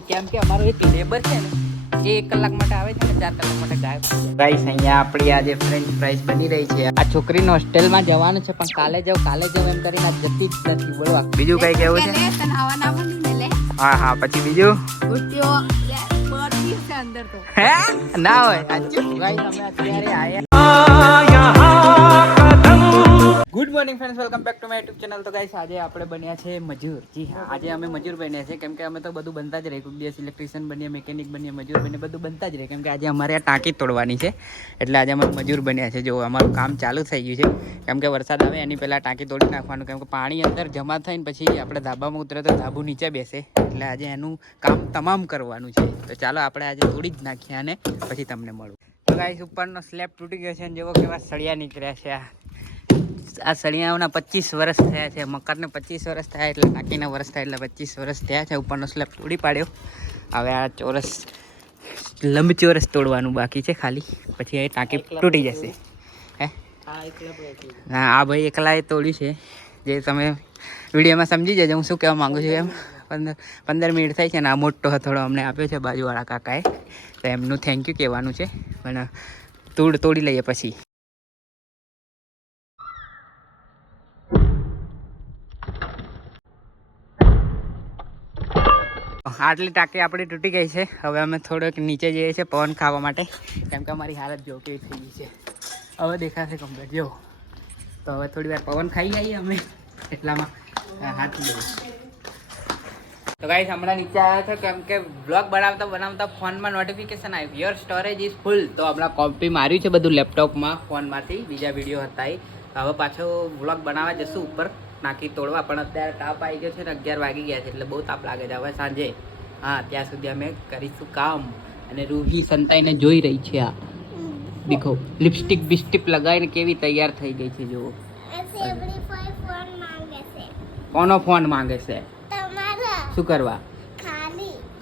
કેમ કે અમારો એક લેબર છે ને એ 1 કલાક માટે આવે છે ને 4 કલાક માટે ગાયબ થઈ જાય. ગાઈસ અહીંયા આપણી આજે ફ્રેન્ચ ફ્રાઈઝ બની રહી છે. આ છોકરીનો હોસ્ટેલમાં જવાનું છે પણ કાલે જાવ એમ કરીને આ જતી જ નથી. બોલો બીજું કઈ કેવું છે? હા પછી બીજું અંદર તો હે ના હોય. ગાઈસ અમે અત્યારે આયા. Good morning friends, welcome back to my YouTube channel. તો ગાઈસ આજે આપણે બન્યા છે મજૂર. જી હા, આજે અમે મજૂર બન્યા છે કેમ કે અમે તો બધું બનતા જ રહે. કોઈ દિવસ ઇલેક્ટ્રિશિયન બનીએ, મેકેનિક બનીએ, મજૂર બનીએ, બધું બનતા જ રહે કેમ કે આજે અમારે આ ટાંકી તોડવાની છે એટલે આજે અમે મજૂર બન્યા છે. જો અમારું કામ ચાલુ થઈ ગયું છે કેમ કે વરસાદ આવે એની પહેલાં ટાંકી તોડી નાખવાનું કેમ કે પાણી અંદર જમા થઈને પછી આપણે ધાબામાં ઉતરે તો ધાબુ નીચે બેસે એટલે આજે એનું કામ તમામ કરવાનું છે. તો ચાલો આપણે આજે તોડી જ નાખીએ અને પછી તમને મળું. તો ગાઈસ ઉપરનો સ્લેબ તૂટી ગયો છે અને જેવો કેવા સળિયા નીકળ્યા છે. આ સળિયાઓના 25 વર્ષ થયા છે. મકાનને 25 વર્ષ થયા એટલે ટાંકીના વર્ષ થયા એટલે 25 વર્ષ થયા છે. ઉપરનો સ્લેબ તોડી પાડ્યો. હવે આ ચોરસ લંબચોરસ તોડવાનું બાકી છે ખાલી, પછી એ ટાંકી તૂટી જશે. હે હા, આ ભાઈ એકલાએ તોડ્યું છે જે તમે વિડીયોમાં સમજી જજો હું શું કહેવા માગું છું. એમ 15 મિનિટ થઈ છે ને આ મોટો હથોડો અમને આપ્યો છે બાજુવાળા કાકાએ, તો એમનું થેન્ક યુ કહેવાનું છે. પણ તોડી લઈએ પછી. આટલી ટાંકી આપણી તૂટી ગઈ છે. હવે અમે થોડોક નીચે જઈએ છીએ પવન ખાવા માટે કેમ કે અમારી હાલત જો કેવી થઈ ગઈ છે. હવે દેખાશે કમ્પ્લીટ જો. તો હવે થોડી વાર પવન ખાઈ આવીએ અમે એટલામાં હાથ દઉં. તો ગાઈસ હમણાં નીચે આવ્યા છે કેમ કે બ્લોગ બનાવતા ફોનમાં નોટિફિકેશન આવ્યું યોર સ્ટોરેજ ઇઝ ફૂલ. તો હમણાં કોપી માર્યું છે બધું લેપટોપમાં ફોનમાંથી, બીજા વિડીયો હતા એ. હવે પાછો બ્લોગ બનાવવા જશું ઉપર નાખી તોડવા, પણ અત્યારે તાપ આવી ગયો છે ને 11 વાગી ગયા છે એટલે બહુ તાપ લાગે છે. હવે સાંજે ત્યાં સુધી અમે કરીશું કામ. અને રૂહી સંતાઈને જોઈ રહી છે. આ દેખો લિપસ્ટિક બિસ્ટિક લગાવીને કેવી તૈયાર થઈ ગઈ છે જુઓ. કોનો ફોન માંગે છે? શું કરવા?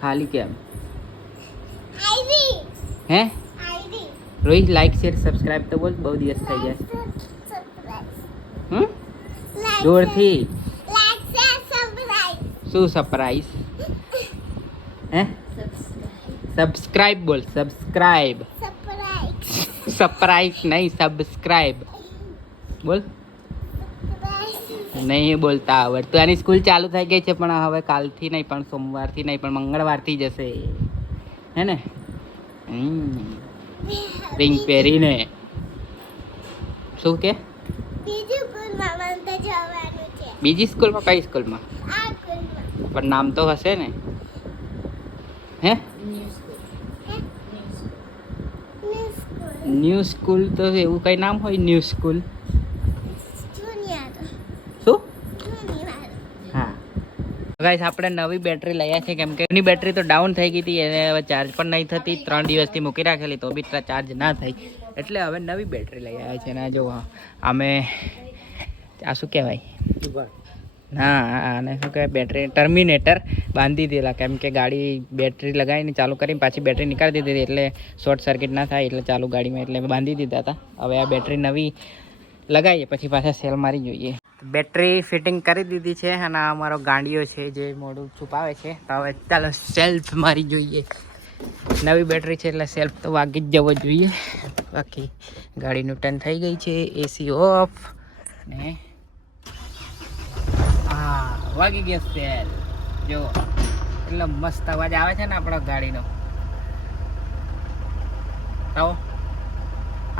ખાલી કેમ? હે રોહિત લાઈક શેર સબસ્ક્રાઇબ તો બોલ, બહુ દિવસ થઈ ગયા. જોરથી શું સરપ્રાઈઝ? હે સબસ્ક્રાઇબ બોલ, સબસ્ક્રાઇબ. સરપ્રાઈઝ નહીં, સબસ્ક્રાઇબ બોલ. નહીં બોલતા આવડતું. આની સ્કૂલ ચાલુ થઈ ગઈ છે પણ હવે કાલથી નહીં, પણ સોમવારથી નહીં, પણ મંગળવારથી જશે. હે ને? રિંગ પહેરીને. શું કે? બીજી સ્કૂલમાં? કઈ સ્કૂલમાં? પણ નામ તો હશે ને? હે ન્યૂ સ્કૂલ તો એવું કઈ નામ હોય? ન્યૂ સ્કૂલ શું? હા ગાઈસ આપણે નવી બેટરી લઈએ છીએ કેમ કે એની બેટરી તો ડાઉન થઈ ગઈ હતી, એને હવે ચાર્જ પણ નહીં થતી. 3 દિવસથી મૂકી રાખેલી તો બી ચાર્જ ના થઈ એટલે હવે નવી બેટરી લઈ આવ્યા છે. ને જો અમે આ શું કહેવાય? હા અને શું કહેવાય બેટરી ટર્મિનેટર બાંધી દીધેલા કેમ કે ગાડી બેટરી લગાવીને ચાલુ કરીને પાછી બેટરી નીકાળી દીધી એટલે શોર્ટ સર્કિટ ના થાય એટલે ચાલુ ગાડીમાં એટલે બાંધી દીધા હતા. હવે આ બેટરી નવી લગાવીએ પછી પાછા સેલ મારી જોઈએ. બેટરી ફિટિંગ કરી દીધી છે અને આ અમારો ગાંડિયો છે જે મોઢું છુપાવે છે. તો હવે ચાલો સેલ્ફ મારી જોઈએ. નવી બેટરી છે એટલે સેલ્ફ તો વાગી જ જવો જોઈએ. બાકી ગાડીનું ટર્ન થઈ ગઈ છે, એસી ઓફ ને વાગી ગયો સેલ. જો એટલે મસ્ત અવાજ આવે છે ને આપણા ગાડીનો. તો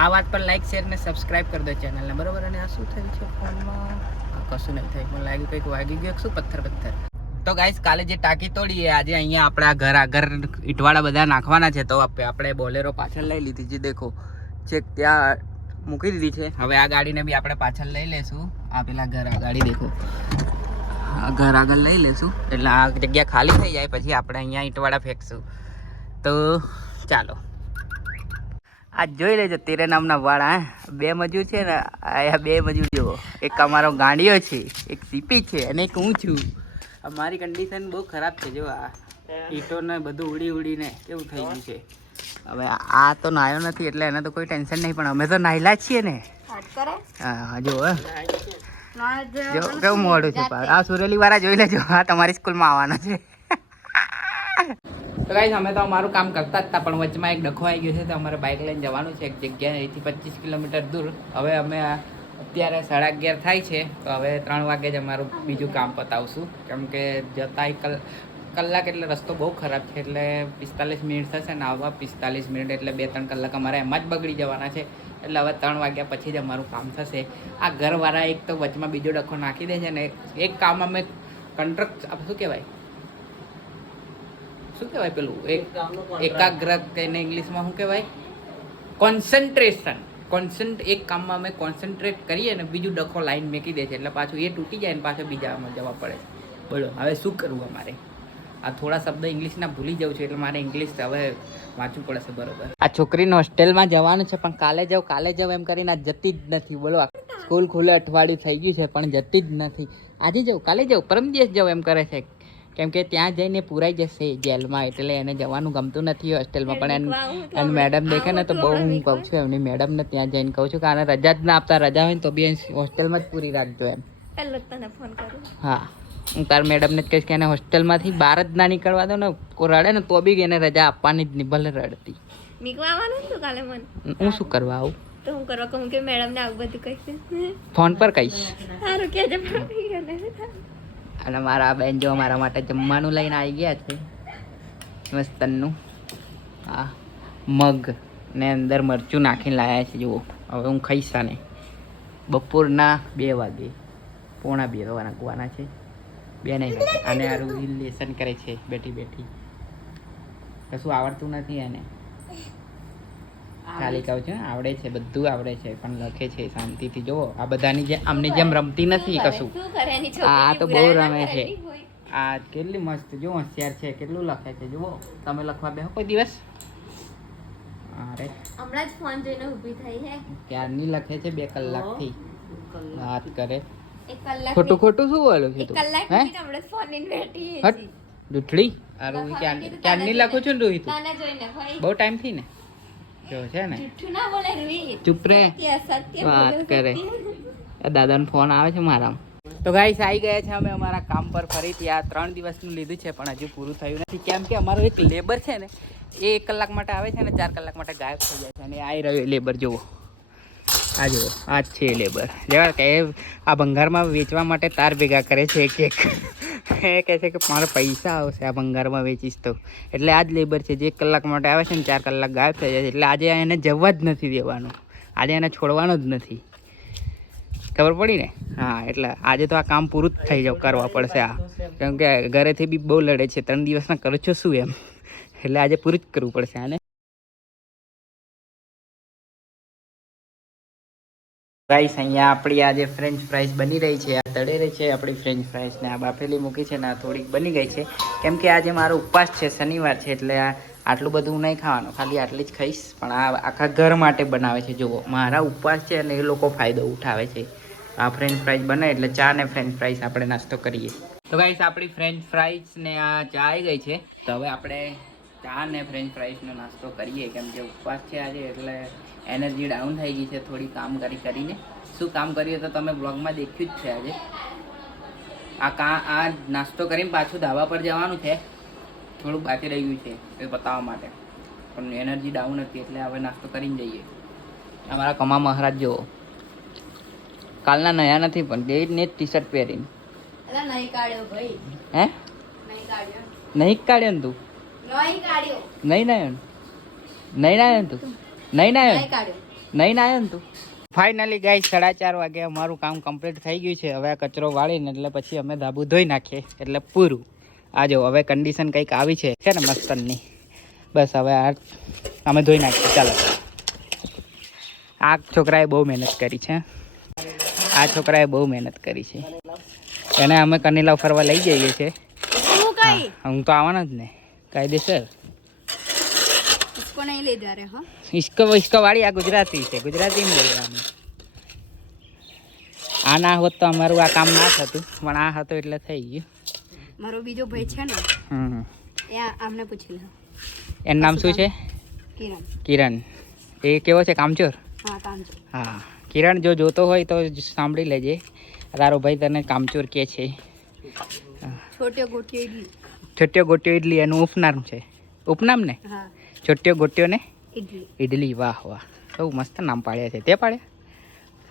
આ વાત પર લાઈક શેર ને સબસ્ક્રાઇબ કરી દો ચેનલને, બરોબર? અને આ શું થયું છે ફોનમાં? કશું નહીં થયું, મને લાગ્યું કંઈક વાગી ગયું. શું પથ્થર? તો ગાઈસ કાલે જે ટાંકી તોડી આજે અહીંયા આપણા ઘર આગળ ઈંટવાળા બધા નાખવાના છે. તો આપણે બોલેરો પાછળ લઈ લીધી છે. દેખો ચેક ત્યાં મૂકી દીધી છે. હવે આ ગાડીને બી આપણે પાછળ લઈ લેશું. આ પેલા ઘર આ ગાડી દેખો, આ ઘર આગળ લઈ લેશું એટલે આ જગ્યા ખાલી થઈ જાય પછી આપણે અહીંયા ઈંટવાળા ફેંકશું. તો ચાલો આ જોઈ લેજો. તેરે નામના વાળા બે મજૂર છે ને, આ 2 મજૂર જુઓ. એક અમારો ગાંડિયો છે, એક સીપી છે અને એક હું છું. અમારી કન્ડિશન બહુ ખરાબ છે. જો આ ઈંટોને બધું ઉડીને કેવું થઈ ગયું છે. હવે આ તો નાયો નથી એટલે એને તો કોઈ ટેન્શન નહીં, પણ અમે તો નાયલા જ છીએ ને. હા જો જો કેવું મોડું છે. આ સુરેલી વાળા જોઈ લેજો, આ તમારી સ્કૂલમાં આવવાના છે. તો ગાઈસ અમે તો અમારું કામ કરતા જ હતા, પણ વચમાં એક ડખો આવી ગયો છે, તો અમારે બાઇક લઈને જવાનું છે એક જગ્યાએ, અહીંથી 25 કિલોમીટર દૂર. હવે અમે અત્યારે 11:30 થાય છે, તો હવે 3 વાગે જ અમારું બીજું કામ પતાવશું, કેમ કે જતા કલાક એટલે રસ્તો બહુ ખરાબ છે, એટલે 45 મિનિટ થશે ને આવવા 45 મિનિટ, એટલે 2-3 કલાક અમારે એમાં જ બગડી જવાના છે. એટલે હવે 3 વાગ્યા પછી જ અમારું કામ થશે. આ ઘરવાળા એક તો વચમાં બીજો ડખો નાખી દે છે ને, એક કામ અમે શું કહેવાય પેલું એકાગ્ર એને ઇંગ્લિશમાં શું કહેવાય, કોન્સન્ટ્રેશન. એક કામમાં અમે કોન્સન્ટ્રેટ કરીએ ને બીજું ડખો લાઈન મેકી દે છે, એટલે પાછું એ તૂટી જાય ને પાછું બીજામાં જવા પડે. બોલો હવે શું કરવું અમારે? આ થોડા શબ્દ ઇંગ્લિશના ભૂલી જાઉં છું, એટલે મારે ઇંગ્લિશ હવે વાંચવું પડશે બરોબર. આ છોકરીને હોસ્ટેલમાં જવાનું છે, પણ કાલે જાઉં એમ કરીને આ જતી જ નથી. બોલો સ્કૂલ ખુલે અઠવાડિયું થઈ ગયું છે, પણ જતી જ નથી. આજે જાઉં, કાલે જાઉં, પરમ દિવસ જાઉં એમ કરે છે, કેમ કે ત્યાં જઈને પૂરાઈ જશે જેલમાં, એટલે એને જવાનું ગમતું નથી હોસ્ટેલમાં. પણ એની મેડમ દેખે ને તો બહુ હું કહું છું એમની મેડમને ત્યાં જઈને કહું છું કે આને રજા જ ના આપતા, રજા હોય ને તો બી હોસ્ટેલમાં જ પૂરી રાખજો એમ. હા, હું તાર મેડમને જ કહીશ કે એને હોસ્ટેલમાંથી બહાર જ ના નીકળવા દો ને, કોઈ રડે ને તો બી એને રજા આપવાની જ નહીં, ભલે રડતી. હું શું કરવા આવું? તો હું કરવા કહું કે મેડમ ને આવું બધું કહીશ, ફોન પર કહીશ. સારું કે અને મારા બેન જો મારા માટે જમવાનું લઈને આવી ગયા છે, મસ્તનનું. હા, મગ ને અંદર મરચું નાખીને લાવ્યા છે. જુઓ, હવે હું ખાઈશ આને. બપોરના 2 વાગે, 1:45 વાગવાના છે. 2 નહીં વાગે. અને આ લેસન કરે છે બેઠી. કશું આવડતું નથી એને, ખાલી કહું છું આવડે છે, બધું આવડે છે, પણ લખે છે શાંતિથી. જુઓ, આ બધાની જેમ આમની જેમ રમતી નથી કશું. આ તો બહુ રમે છે. આ કેટલી મસ્ત, જો હોશિયાર છે, કેટલું લખે છે. જુઓ, તમે લખવા બેહો કોઈ દિવસ? અરે હમણાં જ ફોન જોઈને ઊભી થઈ છે, ક્યારની લખે છે, 2 કલાકથી વાત કરે. 1 કલાક ખોટું શું બોલું છું તું? 1 કલાક હમણાં ફોન લઈને બેઠી છે. હટ દુઠડી. આ રૂહી ક્યારની લખું છું ને રૂહી તું? નાના જોઈને ભાઈ બહુ ટાઈમ થી ને જો છે ને. જુઠ્ઠું ના બોલે રૂહી, ચૂપ રે, સત્ય વાત કરે. દાદાનો ફોન આવે છે મારામાં. તો ગાઈસ આવી ગયા છે અમે અમારા કામ પર ફરીથી. આ 3 દિવસનું લીધું છે, પણ હજુ પૂરું થયું નથી, કેમ કે અમારો એક લેબર છે ને એ 1 કલાક માટે આવે છે ને 4 કલાક માટે ગાયબ થઈ જાય છે. અને આવી રહ્યો લેબર, જુઓ, આ જુઓ, આ જ છે લેબર. જેવા કે આ ભંગારમાં વેચવા માટે તાર ભેગા કરે છે એક એ કહે છે કે મારે પૈસા આવશે આ ભંગારમાં વેચીશ તો. એટલે આ જ લેબર છે જે 1 કલાક માટે આવે છે ને 4 કલાક ગાયબ થઈ જાય છે. એટલે આજે એને જવા જ નથી દેવાનું, આજે એને છોડવાનો જ નથી. ખબર પડી ને? હા, એટલે આજે તો આ કામ પૂરું જ થઈ કરવા પડશે આ, કેમ કે ઘરેથી બી બહુ લડે છે. 3 દિવસના કરો છો શું એમ, એટલે આજે પૂરું જ કરવું પડશે આને. ગાઈસ, અહીંયા આપણી આજે ફ્રેન્ચ ફ્રાઈઝ બની રહી છે. આ તળે રહી છે આપણી ફ્રેન્ચ ફ્રાઈઝ ને આ બાફેલી મૂકી છે ને આ થોડીક બની ગઈ છે, કેમ કે આજે મારો ઉપવાસ છે, શનિવાર છે, એટલે આટલું બધું નહીં ખાવાનું, ખાલી આટલી જ ખાઈશ. પણ આ આખા ઘર માટે બનાવે છે. જુઓ, મારા ઉપવાસ છે અને એ લોકો ફાયદો ઉઠાવે છે. આ ફ્રેન્ચ ફ્રાઈઝ બને એટલે ચા ને ફ્રેન્ચ ફ્રાઈઝ આપણે નાસ્તો કરીએ. તો ગાઈસ, આપણી ફ્રેન્ચ ફ્રાઈઝ ને આ ચા આવી ગઈ છે, તો હવે આપણે ચા ને ફ્રેન્ચ ફ્રાઈઝનો નાસ્તો કરીએ, કેમ કે ઉપવાસ છે આજે, એટલે એનર્જી ડાઉન થઈ ગઈ છે થોડી કામ કરીને. શું કામ કર્યું તો તમે બ્લોગમાં દેખ્યું જ છે. આજે આ નાસ્તો કરીને પાછું ધાબા પર જવાનું છે, થોડું બાકી રહ્યું છે એ બતાવવા માટે, પણ એનર્જી ડાઉન હતી એટલે હવે નાસ્તો કરીને જઈએ. અમારા કમા મહારાજ જુઓ, કાલના નયા નથી પણ ડેડને જ ટી શર્ટ પહેરીને. નહીં કાઢ્યો ભાઈ, હે નહીં કાઢ્યો ને તું? નહીં કાઢ્યો, નહીં નાયો ને તું? નહીં નાયો ને તું? ફાઇનલી ગાઈસ, 4:30 વાગે અમારું કામ કમ્પ્લીટ થઈ ગયું છે. હવે આ કચરો વાળીને એટલે પછી અમે ધાબુ ધોઈ નાખીએ એટલે પૂરું. આ જો હવે કન્ડિશન કંઈક આવી છે ને મસ્તનની. બસ હવે આ અમે ધોઈ નાખીએ. ચાલો, આ છોકરાએ બહુ મહેનત કરી છે. એને અમે કનીલાવ ફરવા લઈ જઈએ છીએ. હું તો આવવાનો જ ને, કાયદેસર. નહીં લઈ જા રે. હા, ઇસકો વાળી આ ગુજરાતી છે, ગુજરાતીમાં બોલવાનું. આ ના હોત તો અમારું આ કામ ના થતું, પણ આ હતો એટલે થઈ ગયું. મારો બીજો ભાઈ છે ને, આમને પૂછી લે. એનું નામ શું છે? કિરણ. એ કેવો છે? કામચોર. હા, કિરણ જો જોતો હોય તો સાંભળી લેજે, તારો ભાઈ તને કામચોર કે છે. છોટ્યો ગોટ્યો ઇડલી એનું ઉપનામ છે. ઉપનામ ને? હા છોટ્યો ગોટ્યો ને ઇડલી. ઇડલી. વાહ વાહ, બહુ મસ્ત નામ પાડ્યા છે. તે પાડ્યા?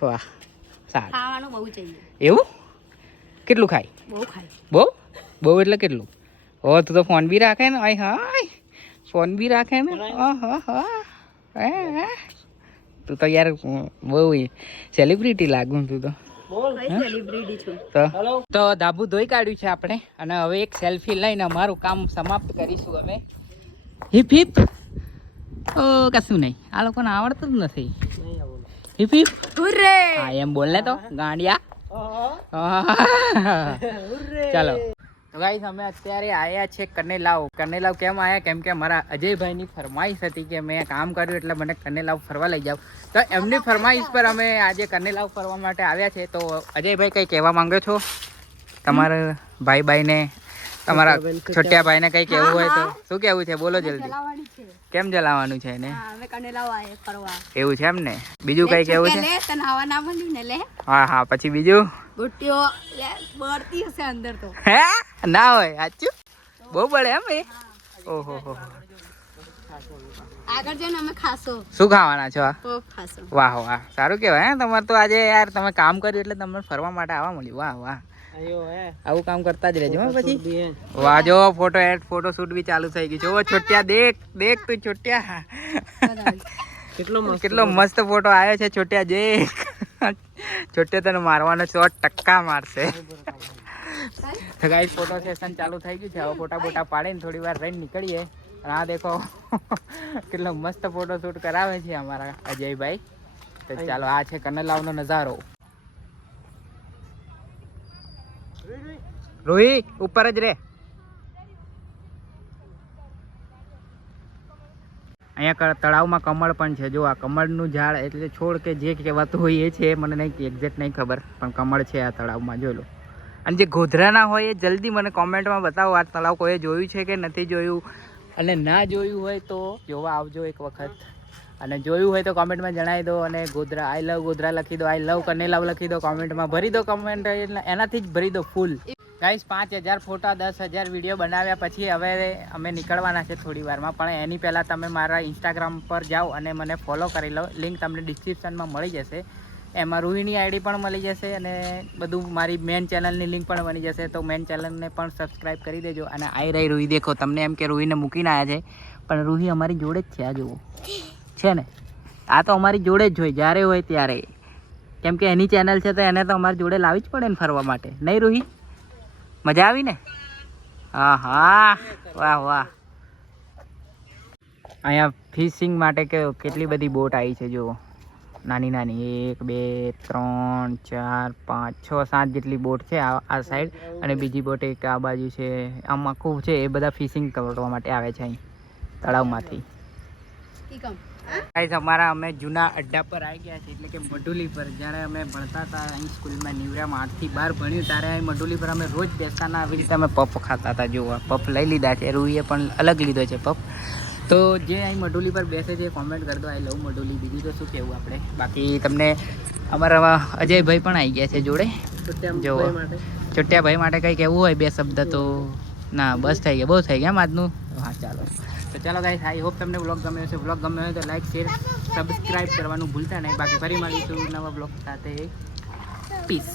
વાહ, સારું. ખાવાનું બહુ चाहिए. એવું? કેટલું ખાય? બહુ ખાય. બહુ બહુ એટલે કેટલું? ઓ તું તો ફોન બી રાખે ને. આય હાય, ફોન બી રાખે ને. તું તો યાર બહુ સેલિબ્રિટી લાગુ તું તો. કઈ સેલિબ્રિટી છું? તો ધાબુ ધોઈ કાઢ્યું છે આપણે, અને હવે એક સેલ્ફી લઈને અમારું કામ સમાપ્ત કરીશું અમે. Heap heap. ઓ કશું નહીં, આ લોકોને આવડતું જ નથી. Hip hip. હુર્રે. હા એમ બોલ ને તો ગાંડિયા. ચાલો તો ગાઈસ અમે અત્યારે આયા છે કનેલાવ. કનેલાવ કેમ આયા? કેમ કે મારા અજયભાઈની ફરમાઈશ હતી કે મેં કામ કર્યું એટલે મને કનેલાવ ફરવા લઈ જાવ. તો એમની ફરમાઈશ પર અમે આજે કનેલાવ ફરવા માટે આવ્યા છે. તો અજયભાઈ કંઈ કહેવા માંગો છો તમારા ભાઈને, તમારા છોટિયા ભાઈને કંઈ કહેવું હોય તો શું કહેવું છે? બોલો જલ્દી. ચલાવવાની છે. કેમ જલાવવાનું છે એને? હા અમે કનેલાવ આયે ફરવા. એવું છે એમ ને? બીજું કંઈ કહેવું છે? લે તને આવા ના મળ્યું ને લે. હા હા, પછી બીજું? ગુટ્ટીઓ લે બળતી હશે અંદર તો. હે ના હોય સાચું? બહુ બળે એમ એ? ઓહો હો. આગળ જઈને અમે ખાશો. શું ખાવાના છો? તો ખાશો. વાહ વાહ, સારું કહેવાય. હે તમારે તો આજે યાર તમે કામ કર્યું એટલે તમને ફરવા માટે આવવા મળ્યું. વાહ વાહ, આવું કામ કરતા જ રહેજો. પછી વાહ, જો ફોટો શૂટ બી ચાલુ થઈ ગયું. જો છોટિયા દેખ દેખ તું છોટિયા, કેટલો મસ્ત ફોટો આવ્યો છે. છોટિયા દેખ, છોટિયા તને મારવાનો 100% મારશે. તો ગાઈસ ફોટો સેશન ચાલુ થઈ ગયું છે. હવે ફોટા બોટા પાડીને થોડી વાર રહીને નીકળીએ. આ દેખો કેટલો મસ્ત ફોટો શૂટ કરાવે છે અમારા અજયભાઈ. તો ચાલો, આ છે કનેલાવનો નજારો. રોહી ઉપર જ રે. અહીંયા તળાવમાં કમળ પણ છે. જો આ કમળનું ઝાડ એટલે છોડ કે જે કહેવાતું હોય એ છે. મને નહીં એક્ઝેક્ટ નહીં ખબર, પણ કમળ છે આ તળાવમાં. જોઈ લો. અને જે ગોધરાના હોય એ જલ્દી મને કોમેન્ટમાં બતાવો આ તળાવ કોઈએ જોયું છે કે નથી જોયું. અને ના જોયું હોય તો જોવા આવજો એક વખત, અને જોયું હોય તો કોમેન્ટમાં જણાવી દો. અને ગોધરા, આઈ લવ ગોધરા લખી દો, આઈ લવ કનેલાવ લખી દો કોમેન્ટમાં. ભરી દો કોમેન્ટ, એટલે એનાથી જ ભરી દો ફૂલ. ગાઈસ 5000 ફોટા 10,000 વિડીયો બનાવ્યા પછી હવે અમે નીકળવાના છે થોડી વારમાં. પણ એની પહેલાં તમે મારા ઇન્સ્ટાગ્રામ પર જાઓ અને મને ફોલો કરી લો. લિંક તમને ડિસ્ક્રિપ્શનમાં મળી જશે. એમાં રૂહીની આઈડી પણ મળી જશે, અને બધું મારી મેન ચેનલની લિંક પણ બની જશે. તો મેન ચેનલને પણ સબસ્ક્રાઈબ કરી દેજો. અને આઈ રહી રૂહી, દેખો તમને એમ કે રૂહીને મૂકીને આવ્યા છે, પણ રૂહી અમારી જોડે જ છે. આ જુઓ છે ને, આ તો અમારી જોડે જ હોય જ્યારે હોય ત્યારે. કેમ કે એની ચેનલ છે તો એને તો અમારી જોડે લાવવી જ પડે ને ફરવા માટે. નહીં રૂહી? મજા આવી ને? હા હા, વાહ વાહ. અહીંયા ફિશિંગ માટે કેટલી બધી બોટ આવી છે. જુઓ, નાની નાની 1 2 3 4 5 6 7 જેટલી બોટ છે આ સાઈડ, અને બીજી બોટ એક આ બાજુ છે. આમ આખું છે. એ બધા ફિશિંગ કરવા માટે આવે છે અહીં તળાવમાંથી. ગાઈસ અમારા અમે જૂના અડ્ડા પર આવી ગયા છે, એટલે કે મઢુલી પર. જ્યારે અમે ભણતા હતા અહીં સ્કૂલમાં નીવરામાં 8 થી 12 ભણ્યું, ત્યારે અહીં મઢુલી પર અમે રોજ બેસતા. આવી રીતે અમે પફ ખાતા હતા. જુઓ, પફ લઈ લીધા છે. રૂહીએ પણ અલગ લીધો છે પફ. તો જે અહીં મઢુલી પર બેસે છે કોમેન્ટ કરી દો, આઈ લવ મઢુલી. બીજું તો શું કહેવું આપણે. બાકી તમને અમારા અજયભાઈ પણ આવી ગયા છે જોડે. જો છોટિયાભાઈ માટે કંઈ કહેવું હોય 2 શબ્દ તો? ના બસ થઈ ગયા, બહુ થઈ ગયા એમ આજનું. હા ચાલો, તો ચાલો ગાઈસ, આઈ હોપ તમને વ્લોગ ગમ્યો હશે. વ્લોગ ગમ્યો હોય તો લાઈક શેર સબસ્ક્રાઈબ કરવાનું ભૂલતા નહીં. બાકી ફરી મળીશું નવા વ્લોગ સાથે. પીસ.